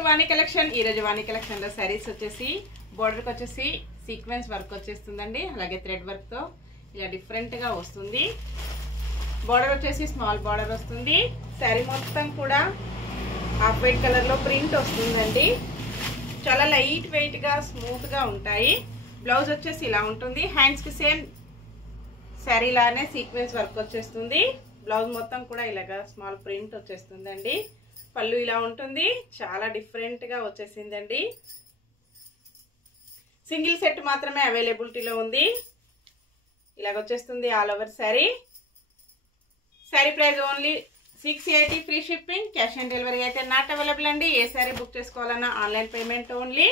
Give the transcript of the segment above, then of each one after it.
To Vani collection. ఈ రోజు వాణి collection లో సారీస్ వచ్చేసి బోర్డర్ కి వచ్చేసి సీక్వెన్స్ వర్క్ వచ్చేస్తుందండి. అలాగే థ్రెడ్ వర్క్ తో ఇలా డిఫరెంట్ గా వస్తుంది. బోర్డర్ వచ్చేసి స్మాల్ బోర్డర్ వస్తుంది. సారీ మొత్తం కూడా హాఫ్ వైట్ కలర్ లో ప్రింట్ వస్తుందండి. చాలా లైట్ వెయిట్ గా స్మూత్ గా ఉంటాయి. బ్లౌజ్ వచ్చేసి ఇలా ఉంటుంది. హ్యాండ్స్ కి సేమ్ సారీ లానే సీక్వెన్స్ వర్క్ వచ్చేస్తుంది. బ్లౌజ్ మొత్తం కూడా ఇలాగా స్మాల్ ప్రింట్ వచ్చేస్తుందండి. పళ్ళు ఇలా ఉంటుంది. చాలా డిఫరెంట్ గా వచ్చేసిందండి. సింగిల్ సెట్ మాత్రమే అవైలబిలిటీలో ఉంది. ఇలాగ వచ్చేస్తుంది all over sorry. Sorry price only 680 free shipping. Cash on delivery అయితే నాట్ అవైలబుల్ అండి. ఏ సారీ బుక్ చేసుకోవాలన్నా ఆన్లైన్ పేమెంట్ ఓన్లీ.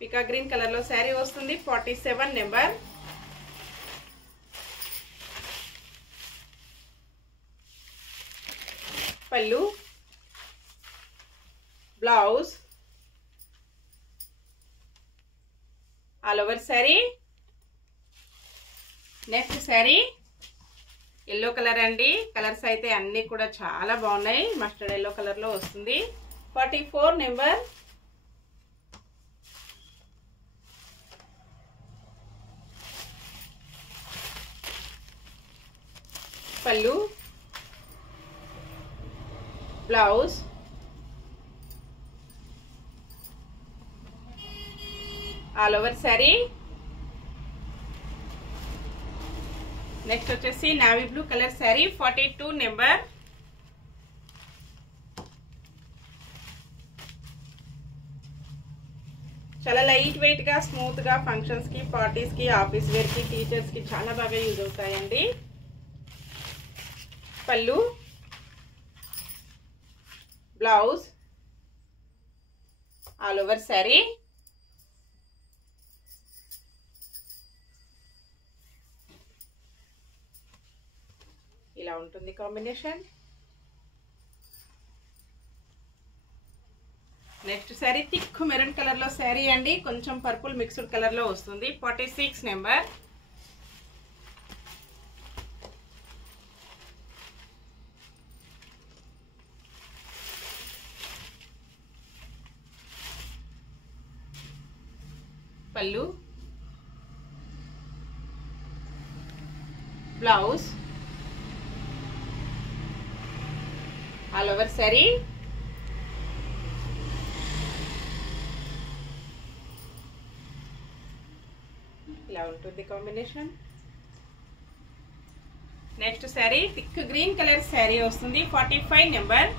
పికా గ్రీన్ కలర్ లో సారీ వస్తుంది. 47 నెంబర్. పళ్ళు, blouse, all over sari. Next sorry yellow colour అండి. కలర్స్ అయితే అన్ని కూడా చాలా బాగున్నాయి. మస్టర్డ్ ఎల్లో కలర్ లో వస్తుంది. 44 నెంబర్. పళ్ళు, blouse, all over sari. Next వచ్చేసి navy blue colour sari. 42 number. చాలా లైట్ వెయిట్ గా స్మూత్ గా ఫంక్షన్స్ కి, పార్టీస్ కి, ఆఫీస్ వేర్ కి, టీచర్స్ కి చాలా బాగా యూజ్ అవుతాయండి. పళ్ళు, బ్లౌజ్, ఆల్ ఓవర్ సారీ. ఇలా ఉంటుంది combination. Next sorry thick maroon colour లో సారీ అండి. కొంచెం పర్పుల్ మిక్స్డ్ కలర్ లో వస్తుంది. 46 నెంబర్. పళ్ళు, బ్లౌజ్, ఆల్ ఓవర్ సారీ. ఇలా ఉంటుంది combination. Next sorry thick green colour sorry వస్తుంది. 45 నెంబర్.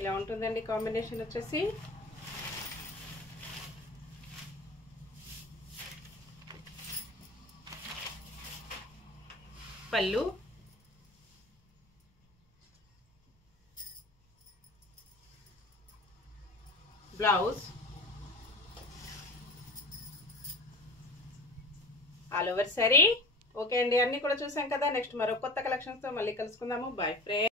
ఇలా ఉంటుందండి కాంబినేషన్ వచ్చేసి. పళ్ళు, blouse, all over sorry. Okay అండి, అన్ని కూడా చూసాం కదా. నెక్స్ట్ మరో కొత్త కలెక్షన్స్ తో మళ్ళీ కలుసుకుందాము. Bye friends.